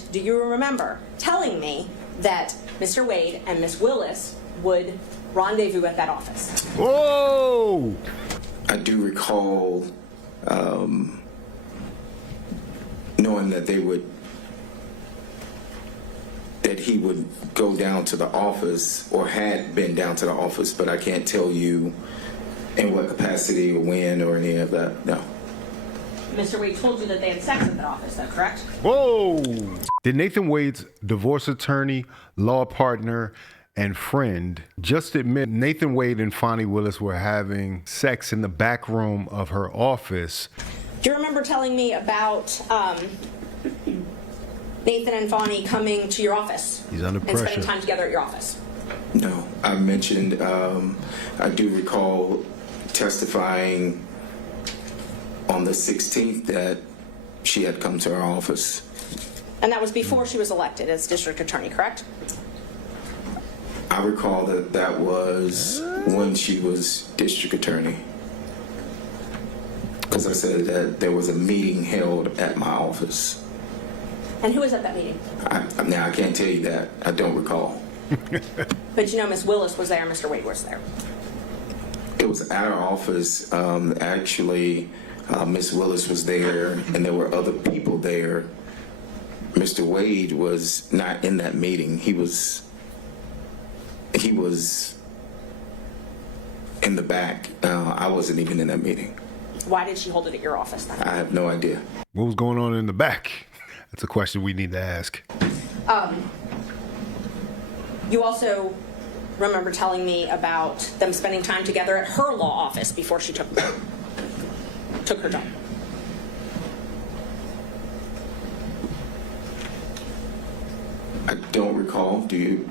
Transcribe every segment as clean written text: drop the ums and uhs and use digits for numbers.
Do you remember telling me that Mr. Wade and Miss Willis would rendezvous at that office? Whoa! I do recall knowing that that he would go down to the office or had been down to the office, but I can't tell you in what capacity or when or any of that, no. Mr. Wade told you that they had sex at that office, though, correct? Whoa! Did Nathan Wade's divorce attorney, law partner, and friend just admit Nathan Wade and FANI Willis were having sex in the back room of her office? Do you remember telling me about Nathan and FANI coming to your office? He's under pressure. And spending time together at your office? No, I mentioned, I do recall testifying on the 16th that she had come to our office. And that was before she was elected as district attorney, correct? I recall that that was when she was district attorney. Because I said that there was a meeting held at my office. And who was at that meeting? Now, I can't tell you that. I don't recall. But you know Miss Willis was there, Mr. Wade was there. It was at our office. Actually, Miss Willis was there, and there were other people there. Mr. Wade was not in that meeting. He was in the back. I wasn't even in that meeting. Why did she hold it at your office then? I have no idea. What was going on in the back? That's a question we need to ask. You also remember telling me about them spending time together at her law office before she took her job. I don't recall. Do you?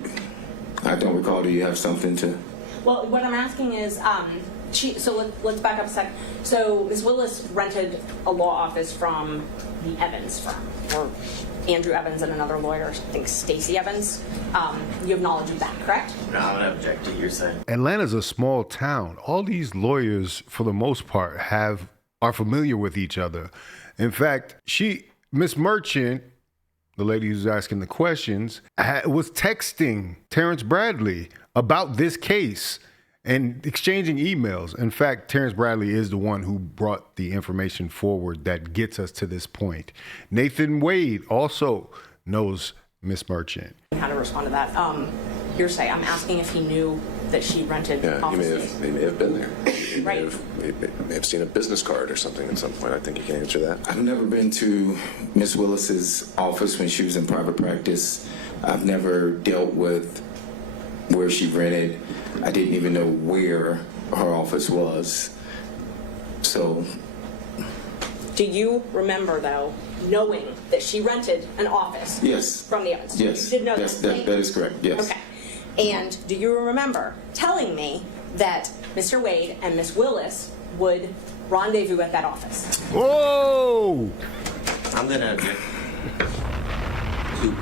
I don't recall. Do you have something to? Well, what I'm asking is, let's back up a sec. So Ms. Willis rented a law office from the Evans firm, or Andrew Evans and another lawyer, I think Stacy Evans. You have knowledge of that, correct? No, I'm going to object to your saying. Atlanta's a small town. All these lawyers, for the most part, are familiar with each other. In fact, Miss Merchant, the lady who's asking the questions, was texting Terrence Bradley about this case and exchanging emails. In fact, Terrence Bradley is the one who brought the information forward that gets us to this point. Nathan Wade also knows Miss Merchant. How to respond to that? Hearsay. I'm asking if he knew that she rented offices. He may have been there. Right. He may have seen a business card or something at some point. I think you can answer that. I've never been to Miss Willis's office when she was in private practice. I've never dealt with where she rented. I didn't even know where her office was. So. Do you remember, though, knowing that she rented an office? Yes. From the Evans? Yes. You did know yes, that? That is correct, yes. Okay. And do you remember telling me that Mr. Wade and Miss Willis would rendezvous at that office? Whoa! I'm going to object to,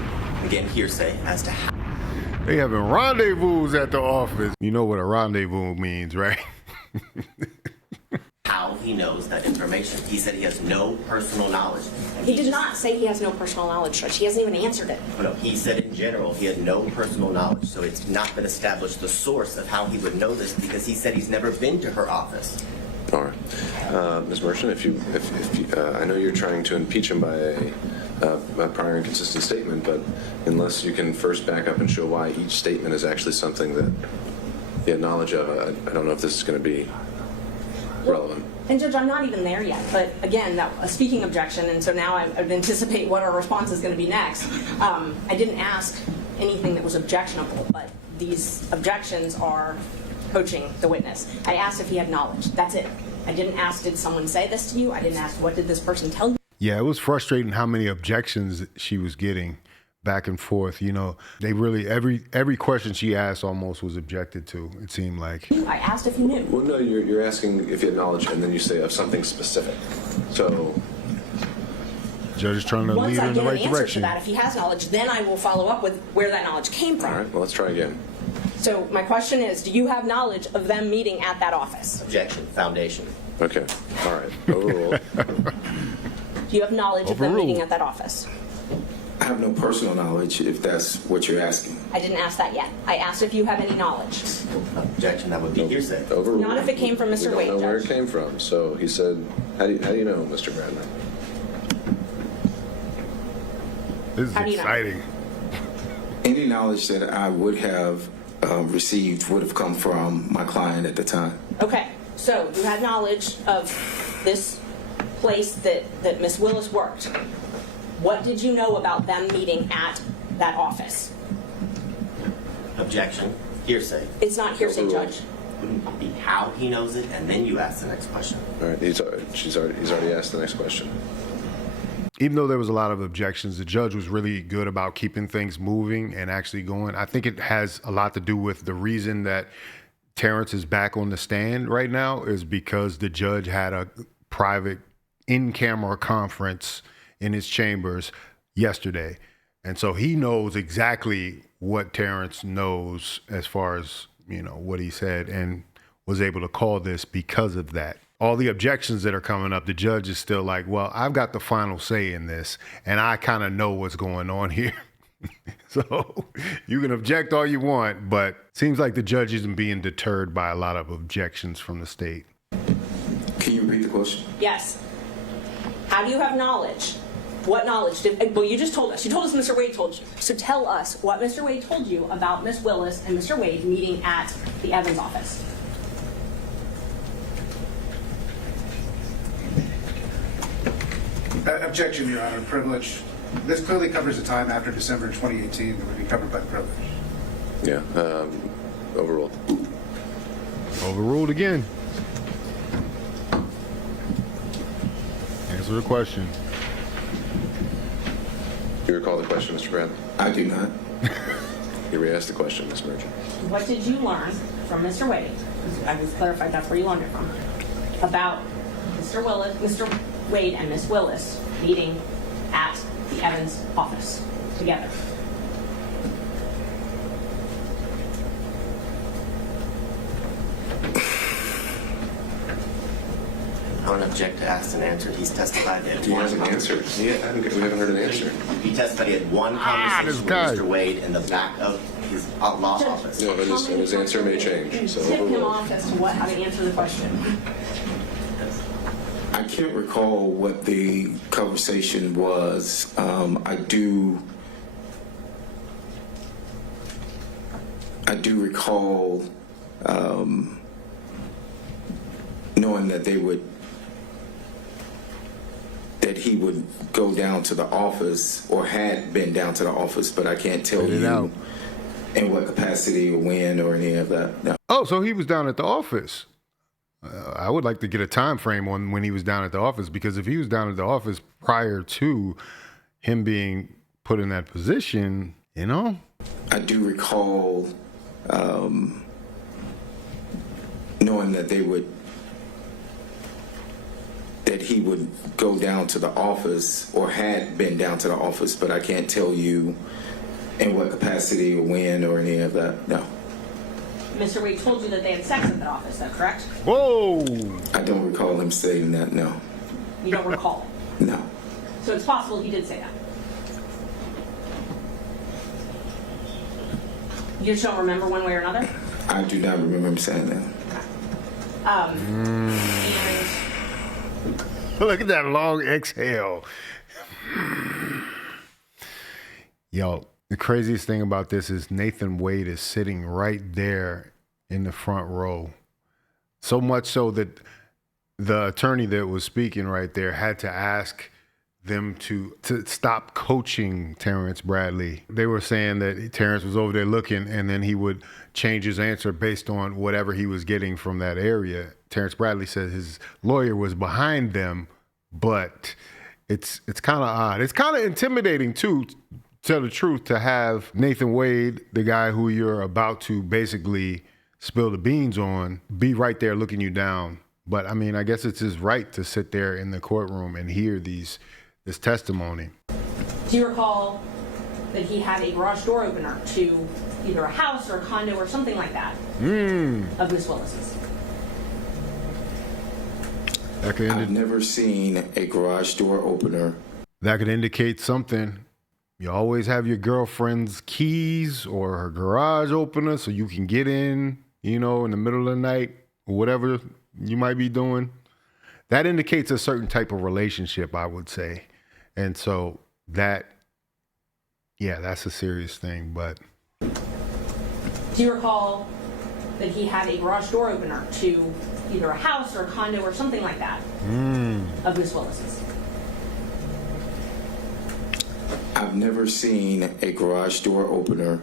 again, hearsay as to how. They having rendezvous at the office. You know what a rendezvous means, right? How he knows that information. He said he has no personal knowledge. He did not say he has no personal knowledge, Judge. He hasn't even answered it. No, he said in general he had no personal knowledge, so it's not been established the source of how he would know this because he said he's never been to her office. All right. Ms. Merchant, if you, I know you're trying to impeach him by a prior inconsistent statement, but unless you can first back up and show why each statement is actually something that you had knowledge of, I don't know if this is going to be relevant. And Judge, I'm not even there yet, but again, a speaking objection, and so now I would anticipate what our response is going to be next. I didn't ask anything that was objectionable, but these objections are coaching the witness. I asked if he had knowledge. That's it. I didn't ask, did someone say this to you? I didn't ask, what did this person tell you? Yeah, it was frustrating how many objections she was getting back and forth. You know, they really, every question she asked almost was objected to, it seemed like. I asked if you knew. Well, no, you're asking if you had knowledge, and then you say of something specific. So, Judge is trying to Once lead I in the get an right answer direction. to that, if he has knowledge, then I will follow up with where that knowledge came from. all right, well, let's try again. So my question is, do you have knowledge of them meeting at that office? Objection. Foundation. Okay, all right, overruled. Do you have knowledge of them Overruled. meeting at that office? I have no personal knowledge, if that's what you're asking. I didn't ask that yet. I asked if you have any knowledge. Objection, that would be hearsay. Overruled. Not if it came from Mr. We Wade, don't know where it Judge. came from. So he said, how do you know, Mr. Bradley? This is How do you know? exciting. Any knowledge that I would have received would have come from my client at the time. Okay, so you had knowledge of this place that Ms. Willis worked. What did you know about them meeting at that office? Objection, hearsay. It's not hearsay, Overruled. Judge. Wouldn't be how he knows it, and then you ask the next question. All right, he's already asked the next question. Even though there was a lot of objections, the judge was really good about keeping things moving and actually going. I think it has a lot to do with the reason that Terrence is back on the stand right now is because the judge had a private in-camera conference in his chambers yesterday. And so he knows exactly what Terrence knows as far as, you know, what he said, and was able to call this because of that. All the objections that are coming up, the judge is still like, well, I've got the final say in this, and I kind of know what's going on here. So you can object all you want, but seems like the judge isn't being deterred by a lot of objections from the state. Can you repeat the question? Yes. How do you have knowledge? What knowledge did, well, you just told us. You told us Mr. Wade told you. So tell us what Mr. Wade told you about Ms. Willis and Mr. Wade meeting at the Evans office. Objection, Your Honor. Privilege. This clearly covers the time after December 2018 that would be covered by privilege. Yeah, overruled. Overruled again. Answer the question. You recall the question, Mr. Bradley? I do not. You re-asked the question, Ms. Merchant. What did you learn from Mr. Wade? I was clarified that's where you learned it from. About Mr. Wade and Ms. Willis meeting at the Evans office together. I don't object to ask and answer. He's testified that Do you have an answer? We haven't heard an answer. He testified he had one this conversation with guy. Mr. Wade in the back of his law office. No, and his answer may change. So Tip him overruled. off as to how to answer the question. I can't recall what the conversation was. I do recall knowing that he would go down to the office or had been down to the office, but I can't tell Spit it out. you in what capacity or when or any of that. No. Oh, so he was down at the office. I would like to get a time frame on when he was down at the office, because if he was down at the office prior to him being put in that position, you know? I do recall knowing that he would go down to the office or had been down to the office, but I can't tell you in what capacity or when or any of that. No. Mr. Wade told you that they had sex at that office, though, correct? Whoa! I don't recall him saying that. No. You don't recall it. No. So it's possible he did say that. You just don't remember one way or another? I do not remember him saying that. And Look at that long exhale. Yo, the craziest thing about this is Nathan Wade is sitting right there in the front row. So much so that the attorney that was speaking right there had to ask them to stop coaching Terrence Bradley. They were saying that Terrence was over there looking, and then he would change his answer based on whatever he was getting from that area. Terrence Bradley said his lawyer was behind them, but it's kind of odd. It's kind of intimidating too, to tell the truth, to have Nathan Wade, the guy who you're about to basically spill the beans on, be right there looking you down. But I mean, I guess it's his right to sit there in the courtroom and hear this testimony. do you recall that he had a garage door opener to either a house or a condo or something like that of Miss Willis's? That could I've never seen a garage door opener. That could indicate something You always have your girlfriend's keys or her garage opener so you can get in, in the middle of the night or whatever you might be doing. That indicates a certain type of relationship, I would say. And so that's a serious thing. But Do you recall that he had a garage door opener to either a house or a condo or something like that of Miss Willis's? I've never seen a garage door opener.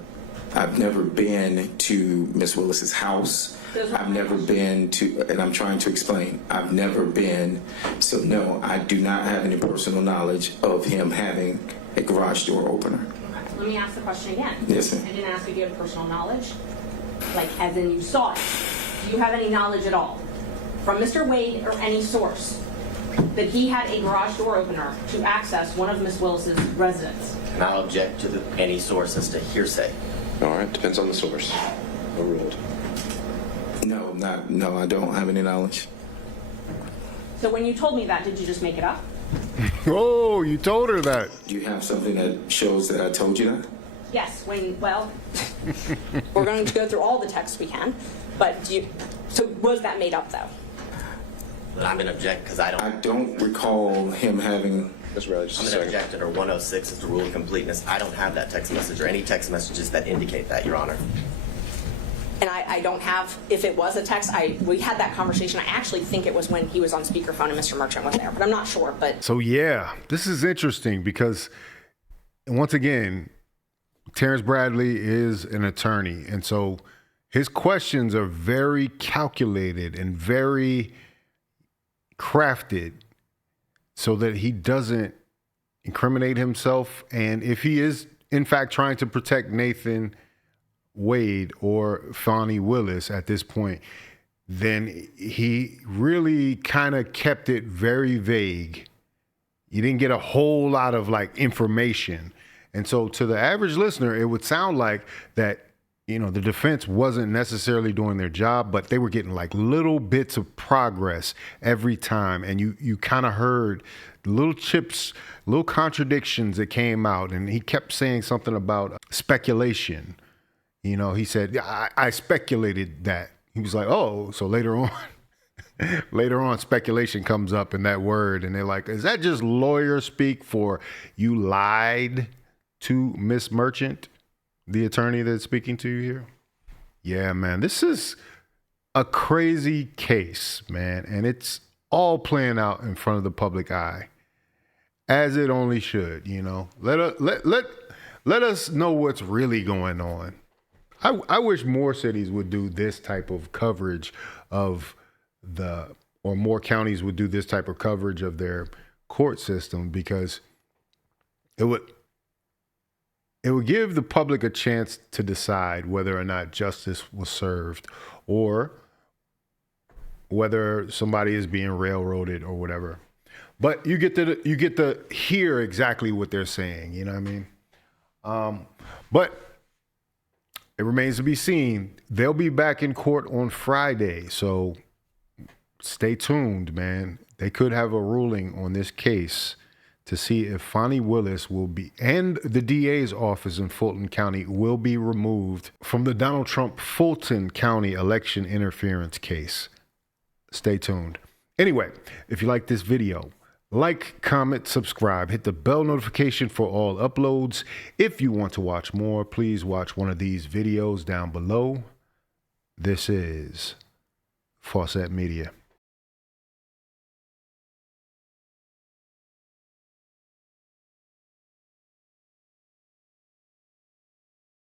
I've never been to Miss Willis's house. I've never been to, and I'm trying to explain, I've never been. So no, I do not have any personal knowledge of him having a garage door opener. Okay, let me ask the question again. Yes, ma'am. I didn't ask if you have personal knowledge, like as in you saw it. Do you have any knowledge at all from Mr. Wade or any source that he had a garage door opener to access one of Miss Willis's residence? And I'll object to any source as to hearsay. All right, depends on the source. Overruled. No, I don't have any knowledge. So when you told me that, did you just make it up? oh, you told her that. Do you have something that shows that I told you that? Yes, we're going to go through all the texts we can, but so was that made up though? But I'm going to object because I I don't. don't recall him having. Mr. Riley, just I'm a going to second. object under 106 as the rule of completeness. I don't have that text message or any text messages that indicate that, Your Honor. And I don't have, if it was a text, we had that conversation. I actually think it was when he was on speakerphone and Mr. Merchant was there, but I'm not sure. But So this is interesting because once again, Terrence Bradley is an attorney. And so his questions are very calculated and very crafted so that he doesn't incriminate himself. And if he is, in fact, trying to protect Nathan Wade or FANI Willis at this point, then he really kind of kept it very vague. You didn't get a whole lot of information. And so to the average listener, it would sound like that, the defense wasn't necessarily doing their job, but they were getting little bits of progress every time. And you kind of heard little chips, little contradictions that came out. And he kept saying something about speculation. He said, I speculated that. He was like, oh, so later on, speculation comes up in that word. And they're like, is that just lawyer speak for you lied to Miss Merchant, the attorney that's speaking to you here? Yeah, man, this is a crazy case, man. And it's all playing out in front of the public eye, as it only should, Let us know what's really going on. I wish more cities would do this type of coverage of or more counties would do this type of coverage of their court system, because it would give the public a chance to decide whether or not justice was served or whether somebody is being railroaded or whatever. But you get to hear exactly what they're saying, you know what I mean? But it remains to be seen. They'll be back in court on Friday, so stay tuned, man. They could have a ruling on this case to see if FANI Willis and the DA's office in Fulton County will be removed from the Donald Trump Fulton County election interference case. Stay tuned. Anyway, if you like this video, like, comment, subscribe, hit the bell notification for all uploads. If you want to watch more, please watch one of these videos down below. This is Faucette Media.